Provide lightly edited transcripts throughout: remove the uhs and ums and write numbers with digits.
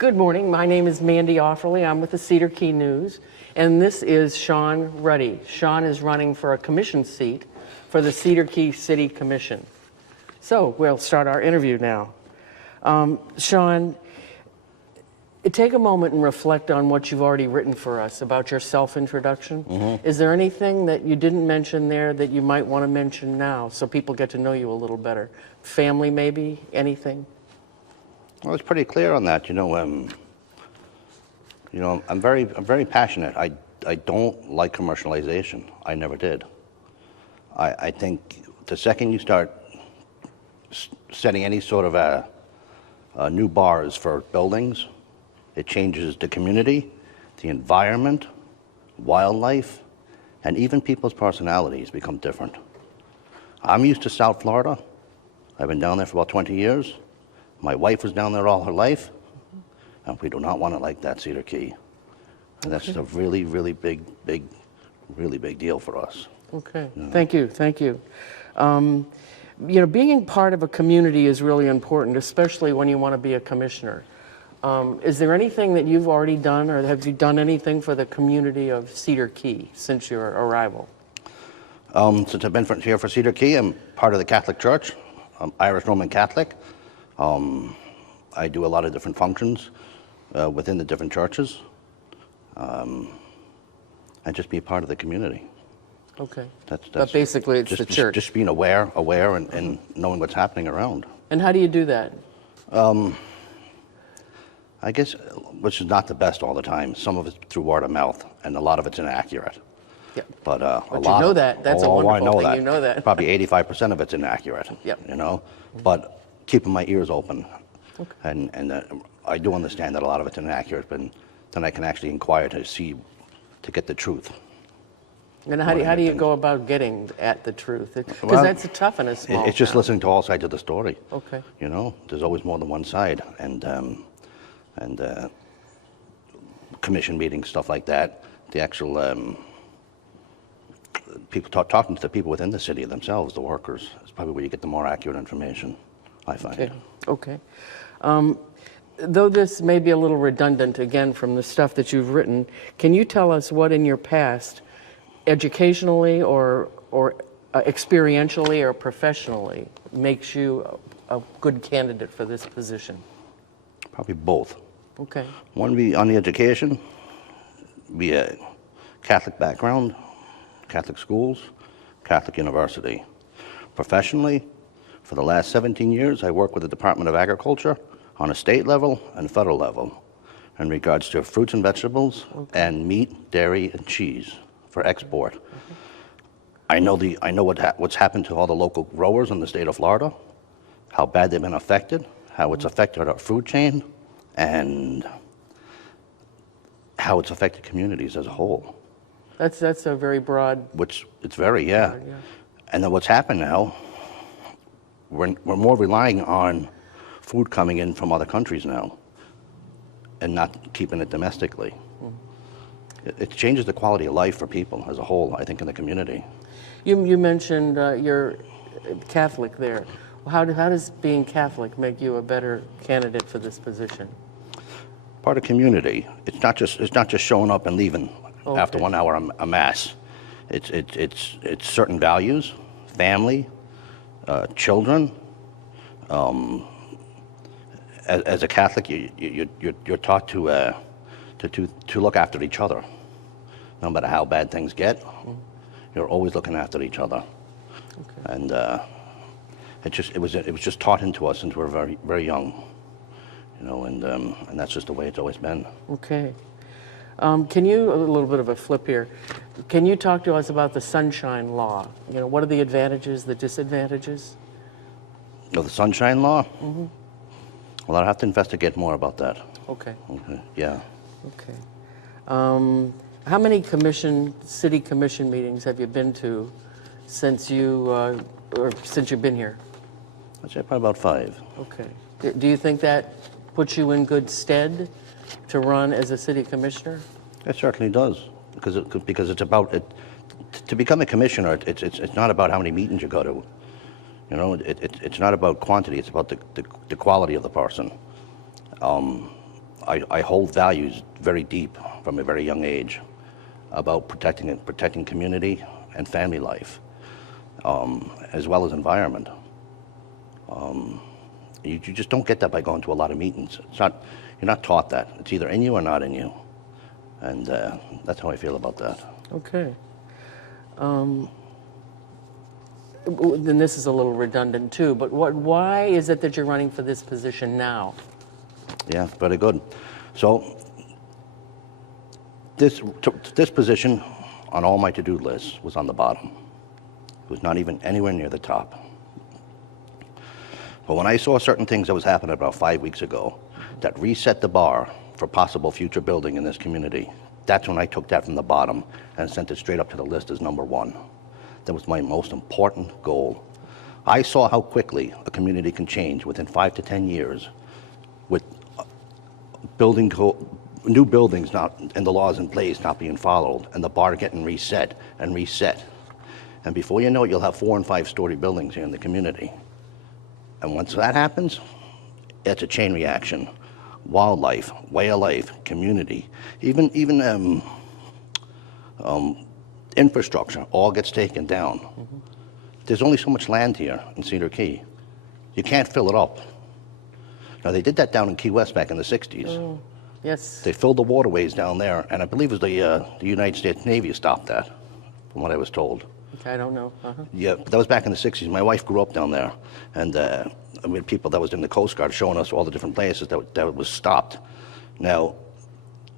Good morning. My name is Mandy Offerly. I'm with the Cedar Key News, and this is Sean Ruddy. Sean is running for a commission seat for the Cedar Key City Commission. So we'll start our interview now. Sean, take a moment and reflect on what you've already written for us about your self-introduction. Is there anything that you didn't mention there that you might want to mention now so people get to know you a little better? Family, maybe? Anything? Well, it's pretty clear on that. I'm very passionate. I don't like commercialization. I never did. I think the second you start setting any sort of new bars for buildings, it changes the community, the environment, wildlife, and even people's personalities become different. I'm used to South Florida. I've been down there for about 20 years. My wife was down there all her life, and we do not want it like that, Cedar Key. And that's a really, really big deal for us. Okay, thank you. Being part of a community is really important, especially when you want to be a commissioner. Is there anything that you've already done, or have you done anything for the community of Cedar Key since your arrival? Since I've been here for Cedar Key, I'm part of the Catholic Church. I'm Irish Roman Catholic. I do a lot of different functions within the different churches, and just be a part of the community. Okay. That's but basically, it's the church. Just being aware, and knowing what's happening around. And how do you do that? I guess, which is not the best all the time. Some of it's through word of mouth, and a lot of it's inaccurate. Yeah. But you know that. That's a wonderful thing. You know that. Probably 85% of it's inaccurate. Yep. But keeping my ears open. Okay. And I do understand that a lot of it's inaccurate, but then I can actually inquire to get the truth. And how do you go about getting at the truth? Because that's tough in a small It's just town. listening to all sides of the story. Okay. There's always more than one side, and commission meetings, stuff like that. The actual people talking to the people within the city themselves, the workers, is probably where you get the more accurate information, I find. Okay. Though this may be a little redundant, again, from the stuff that you've written, can you tell us what in your past, educationally or experientially or professionally, makes you a good candidate for this position? Probably both. Okay. One be on the education, be a Catholic background, Catholic schools, Catholic university. Professionally, for the last 17 years, I work with the Department of Agriculture on a state level and federal level in regards to fruits and vegetables and meat, dairy, and cheese for export. I know what's happened to all the local growers in the state of Florida, how bad they've been affected, how it's affected our food chain, and how it's affected communities as a whole. That's a very broad. It's very, yeah. And then what's happened now, we're more relying on food coming in from other countries now and not keeping it domestically. It changes the quality of life for people as a whole, I think, in the community. You mentioned you're Catholic there. How does being Catholic make you a better candidate for this position? Part of community. It's not just showing up and leaving after 1 hour a mass. It's certain values, family, children. As a Catholic, you're taught to look after each other. No matter how bad things get, you're always looking after each other. Okay. And it was just taught into us since we're very, very young. And that's just the way it's always been. Okay. Can you, a little bit of a flip here, can you talk to us about the Sunshine Law? What are the advantages, the disadvantages? The Sunshine Law? Mm-hmm. Well, I'll have to investigate more about that. Okay. Okay, yeah. Okay. How many city commission meetings have you been to since since you've been here? I'd say probably about 5. Okay. Do you think that puts you in good stead to run as a city commissioner? It certainly does, because it's about it. To become a commissioner, it's not about how many meetings you go to. It's not about quantity. It's about the quality of the person. I hold values very deep from a very young age about protecting community and family life, as well as environment. You just don't get that by going to a lot of meetings. You're not taught that. It's either in you or not in you. And that's how I feel about that. Okay. Then this is a little redundant too, but why is it that you're running for this position now? Yeah, very good. So this position on all my to-do lists was on the bottom. It was not even anywhere near the top. But when I saw certain things that was happening about 5 weeks ago that reset the bar for possible future building in this community, that's when I took that from the bottom and sent it straight up to the list as number one. That was my most important goal. I saw how quickly a community can change within 5 to 10 years with new buildings not, and the laws in place not being followed, and the bar getting reset and reset. And before you know it, you'll have 4- and 5-story buildings here in the community. And once that happens, it's a chain reaction. Wildlife, way of life, community, even infrastructure all gets taken down. Mm-hmm. There's only so much land here in Cedar Key. You can't fill it up. Now, they did that down in Key West back in the 60s. Oh, yes. They filled the waterways down there, and I believe it was the United States Navy stopped that, from what I was told. Okay, I don't know. Uh-huh. Yeah, but that was back in the 60s. My wife grew up down there, and we had people that was in the Coast Guard showing us all the different places that was stopped. Now,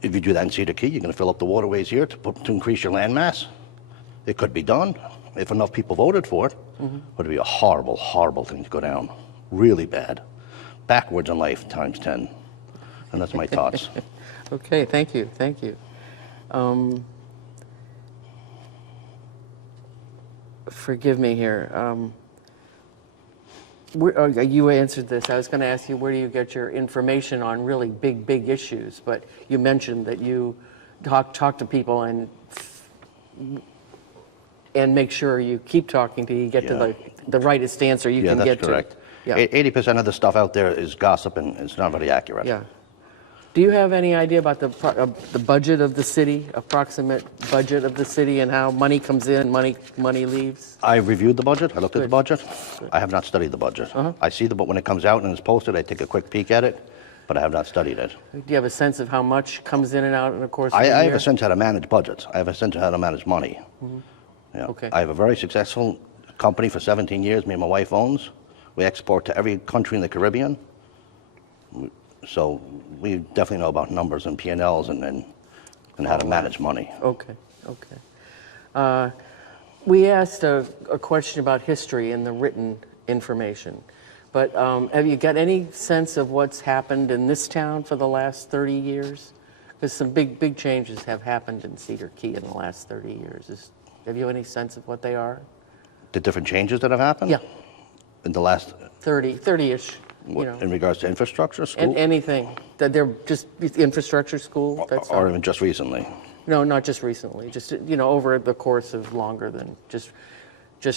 if you do that in Cedar Key, you're going to fill up the waterways here to increase your land mass. It could be done if enough people voted for it. Mm-hmm. But it'd be a horrible, horrible thing to go down. Really bad. Backwards in life times 10. And that's my thoughts. Okay, thank you, thank you. Forgive me here. You answered this. I was going to ask you, where do you get your information on really big issues? But you mentioned that you talk to people and make sure you keep talking till you get to the rightest answer you can get to. Yeah, that's correct. 80% of the stuff out there is gossip, and it's not very accurate. Yeah. Do you have any idea about the budget of the city, approximate budget of the city, and how money comes in, money leaves? I reviewed the budget. I looked at the budget. Good. I have not studied the budget. Uh-huh. I see when it comes out and it's posted, I take a quick peek at it, but I have not studied it. Do you have a sense of how much comes in and out in the course of the I year? have a sense how to manage budgets. I have a sense of how to manage money. Mm-hmm. Yeah. Okay. I have a very successful company for 17 years, me and my wife owns. We export to every country in the Caribbean. So we definitely know about numbers and P&Ls and how to manage money. Okay. We asked a question about history in the written information, but have you got any sense of what's happened in this town for the last 30 years? Because some big changes have happened in Cedar Key in the last 30 years. Have you any sense of what they are? The different changes that have happened? Yeah. In the last 30-ish. You know, in regards to infrastructure, school? and anything that they're just infrastructure, school. That's or even just recently? No, not just recently. Just over the course of longer than just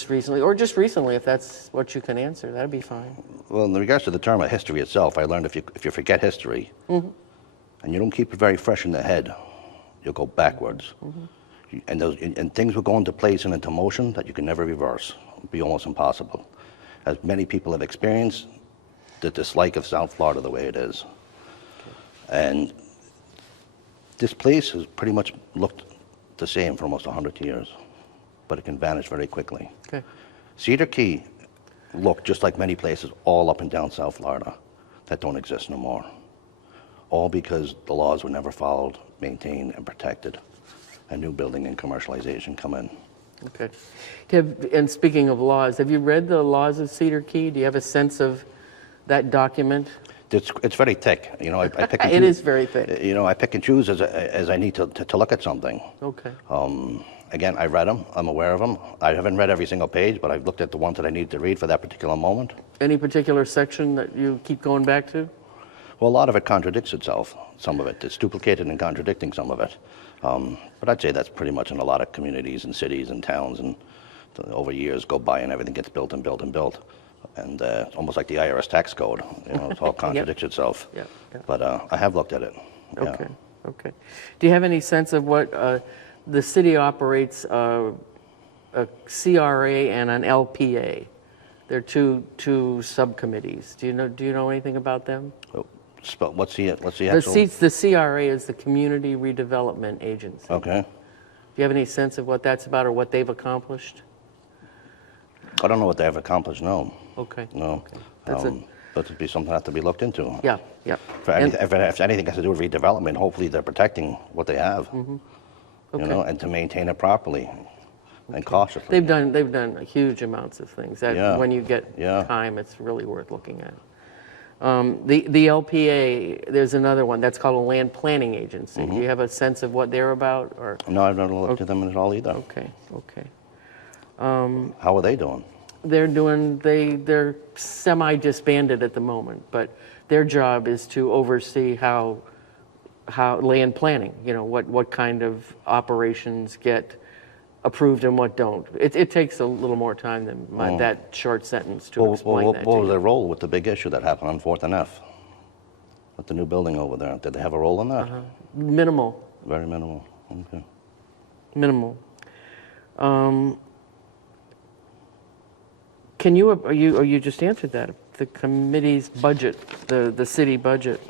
recently, or just recently, if that's what you can answer, that'd be fine. Well, in regards to the term of history itself, I learned if you forget history, mm-hmm. and you don't keep it very fresh in the head, you'll go backwards. Mm-hmm. And things will go into place and into motion that you can never reverse. It'll be almost impossible. As many people have experienced, the dislike of South Florida the way it is. And this place has pretty much looked the same for almost 100 years, but it can vanish very quickly. Okay. Cedar Key looked just like many places all up and down South Florida that don't exist no more. All because the laws were never followed, maintained, and protected. And new building and commercialization come in. Okay. And speaking of laws, have you read the laws of Cedar Key? Do you have a sense of that document? It's very thick. I pick and It choose. is very thick. I pick and choose as I need to look at something. Okay. Again, I read them. I'm aware of them. I haven't read every single page, but I've looked at the ones that I need to read for that particular moment. Any particular section that you keep going back to? Well, a lot of it contradicts itself. Some of it. It's duplicated and contradicting some of it. But I'd say that's pretty much in a lot of communities and cities and towns, and over years go by and everything gets built and built and built. And it's almost like the IRS tax code, it all contradicts itself. Yep, yep. But I have looked at it. Yeah. Okay, okay. Do you have any sense of what, the city operates a CRA and an LPA? They're two subcommittees. Do you know anything about them? What's the actual? The CRA is the Community Redevelopment Agency. Okay. Do you have any sense of what that's about or what they've accomplished? I don't know what they have accomplished, no. Okay. No. Okay. That's it. But it'd be something that has to be looked into. Yeah, yeah. If anything has to do with redevelopment, hopefully they're protecting what they have, Okay. and to maintain it properly and cautiously. They've done huge amounts of things. That Yeah. when you get Yeah. time, it's really worth looking at. The LPA, there's another one that's called a Land Planning Agency. Do you have a sense of what they're about? Or No, I've never looked at them at all either. okay, okay. How are they doing? They're semi-disbanded at the moment, but their job is to oversee how land planning, what kind of operations get approved and what don't. It takes a little more time than that short sentence to explain that to What was you. their role with the big issue that happened on 4th and F? With the new building over there? Did they have a role in that? Minimal, Very minimal. Okay. minimal. You just answered that, the committee's budget, the city budget.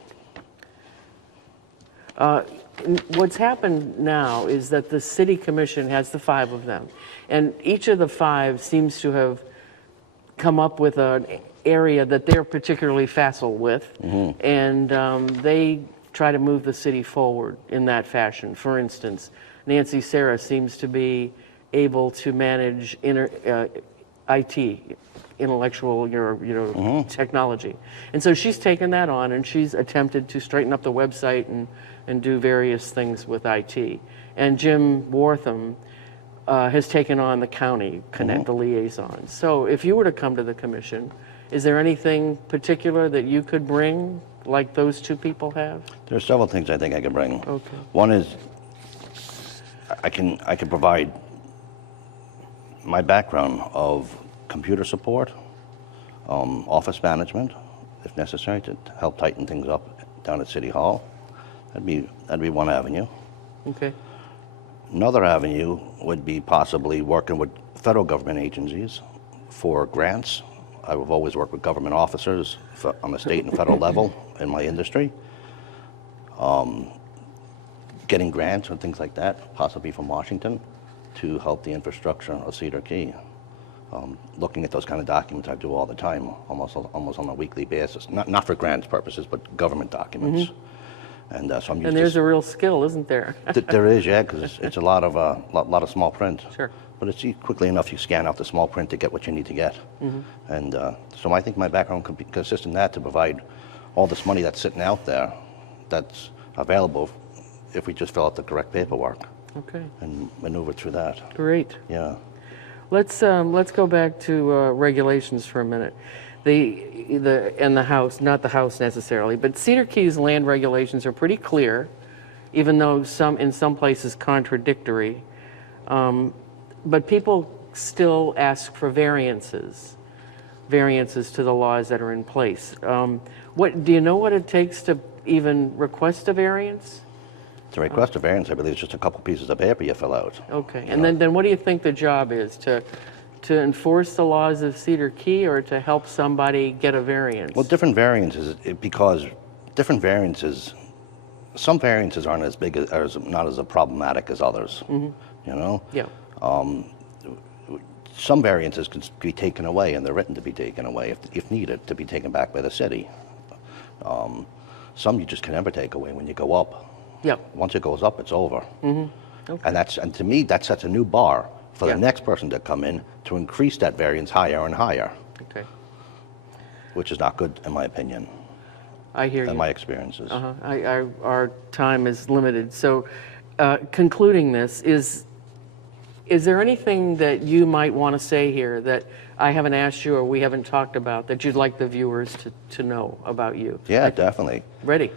What's happened now is that the city commission has the 5 of them, and each of the 5 seems to have come up with an area that they're particularly facile with, and they try to move the city forward in that fashion. For instance, Nancy Sarah seems to be able to manage IT, intellectual, technology. And so she's taken that on and she's attempted to straighten up the website and do various things with IT. And Jim Wortham has taken on the county, the liaison. So if you were to come to the commission, is there anything particular that you could bring like those 2 people have? There are several things I think I could bring. Okay. One is I can provide my background of computer support, office management, if necessary, to help tighten things up down at City Hall. That'd be one avenue. Okay. Another avenue would be possibly working with federal government agencies for grants. I've always worked with government officers on the state and federal level in my industry. Getting grants and things like that, possibly from Washington, to help the infrastructure of Cedar Key. Looking at those kind of documents, I do all the time, almost on a weekly basis. Not for grants purposes, but government documents. And so I'm used And there's a real skill, isn't there? There is, yeah, because it's a lot of small print. Sure. But it's quickly enough you scan out the small print to get what you need to get. And so I think my background could consist in that, to provide all this money that's sitting out there that's available if we just fill out the correct paperwork Okay, and maneuver through that. great. Yeah. Let's go back to regulations for a minute. The House, not the House necessarily, but Cedar Key's land regulations are pretty clear, even though in some places contradictory. But people still ask for variances to the laws that are in place. Do you know what it takes to even request a variance? To request a variance, I believe it's just a couple pieces of paper you fill out. Okay, and then what do you think the job is? To enforce the laws of Cedar Key or to help somebody get a variance? Well, different variances, because different variances, some variances aren't as big as not as problematic as others. Yeah. Some variances can be taken away, and they're written to be taken away if needed, to be taken back by the city. Some you just can never take away when you go up. Yep. Once it goes up, it's over. Okay. And to me, that sets a new bar for Yeah. the next person to come in to increase that variance higher and higher, Okay. which is not good in my opinion, I hear you. and my experiences. Our time is limited. So, concluding this, is there anything that you might want to say here that I haven't asked you or we haven't talked about that you'd like the viewers to know about you? Yeah, definitely. Ready?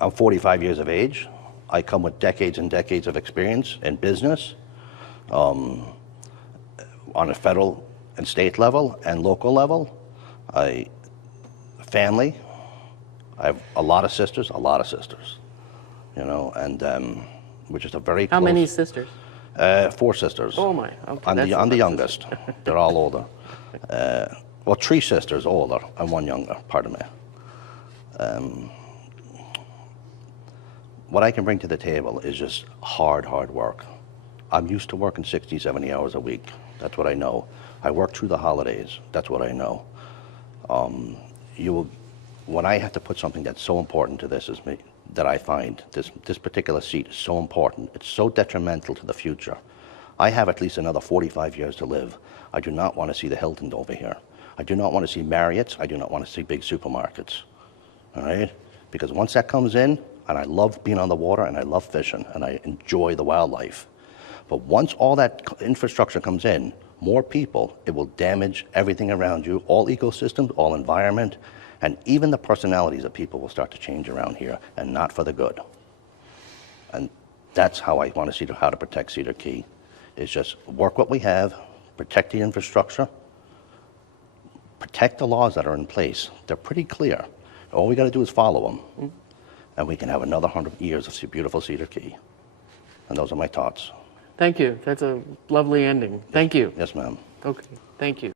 I'm 45 years of age. I come with decades and decades of experience in business, on a federal and state level and local level. Family. I have a lot of sisters, you know, and we're just a very close. How many sisters? 4 sisters. Oh my, okay. I'm that's a lot the of youngest. They're all older. Well, 3 sisters older and 1 younger, pardon me. What I can bring to the table is just hard work. I'm used to working 60, 70 hours a week. That's what I know. I work through the holidays. That's what I know. When I have to put something that's so important to this, that I find this particular seat is so important, it's so detrimental to the future. I have at least another 45 years to live. I do not want to see the Hilton over here. I do not want to see Marriott's. I do not want to see big supermarkets. All right? Because once that comes in, and I love being on the water, and I love fishing, and I enjoy the wildlife. But once all that infrastructure comes in, more people, it will damage everything around you, all ecosystems, all environment, and even the personalities of people will start to change around here, and not for the good. And that's how I want to see how to protect Cedar Key, is just work what we have, protect the infrastructure, protect the laws that are in place. They're pretty clear. All we got to do is follow them, and we can have another 100 years of beautiful Cedar Key. And those are my thoughts. Thank you. That's a lovely ending. Thank you. Yes, ma'am. Okay, thank you.